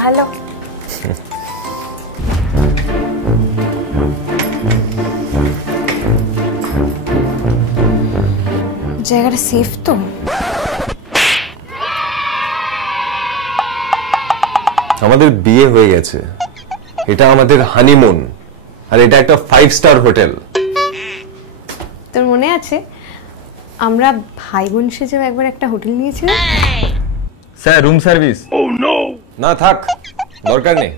ভালো। জায়গাটা সেফ তো? আমাদের বিয়ে হয়ে গেছে, এটা আমাদের হানিমুন, আর এটা একটা 5 স্টার হোটেল। তোর মনে আছে আমরা ভাই বোন সেজে একবার একটা হোটেল নিয়েছিলাম? Sir room service. Oh no, না থাক, দরকার নেই।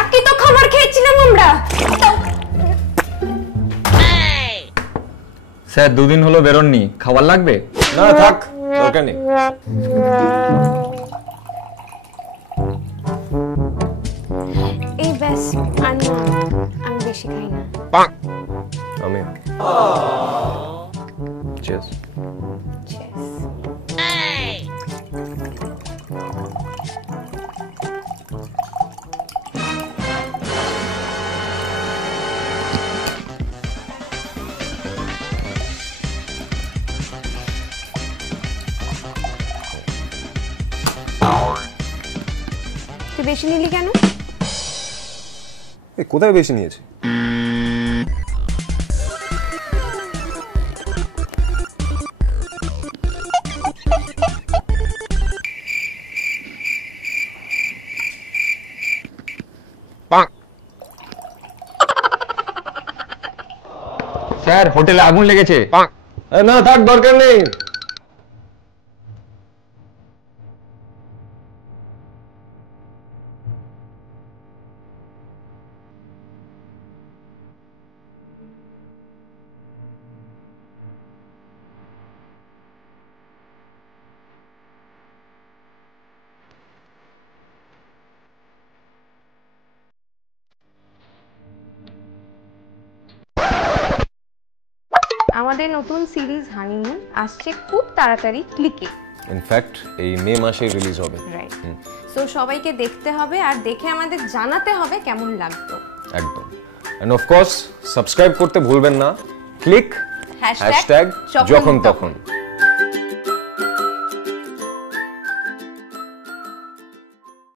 একই তো খাবার খেয়েছিলাম আমরা। স্যার 2 দিন হলো বেরোননি, খাবার লাগবে? না থাক, দরকার নেই। এই ব্যাস, আমি বেশি খাই না। আমি চিয়ার্স। তুই বেশি নিলি কেন? কোথায় বেশি নিয়েছি? স্যার হোটেলে আগুন লেগেছে। না থাক, দরকার নেই। আমাদের নতুন সিরিজ হানিমুন আসছে খুব তাড়াতাড়ি ক্লিকে। ইনফ্যাক্ট এই মে মাসে রিলিজ হবে। রাইট, সো সবাইকে দেখতে হবে আর দেখে আমাদের জানাতে হবে কেমন লাগতো। একদম। এন্ড অফ কোর্স সাবস্ক্রাইব করতে ভুলবেন না। ক্লিক # যখন তখন।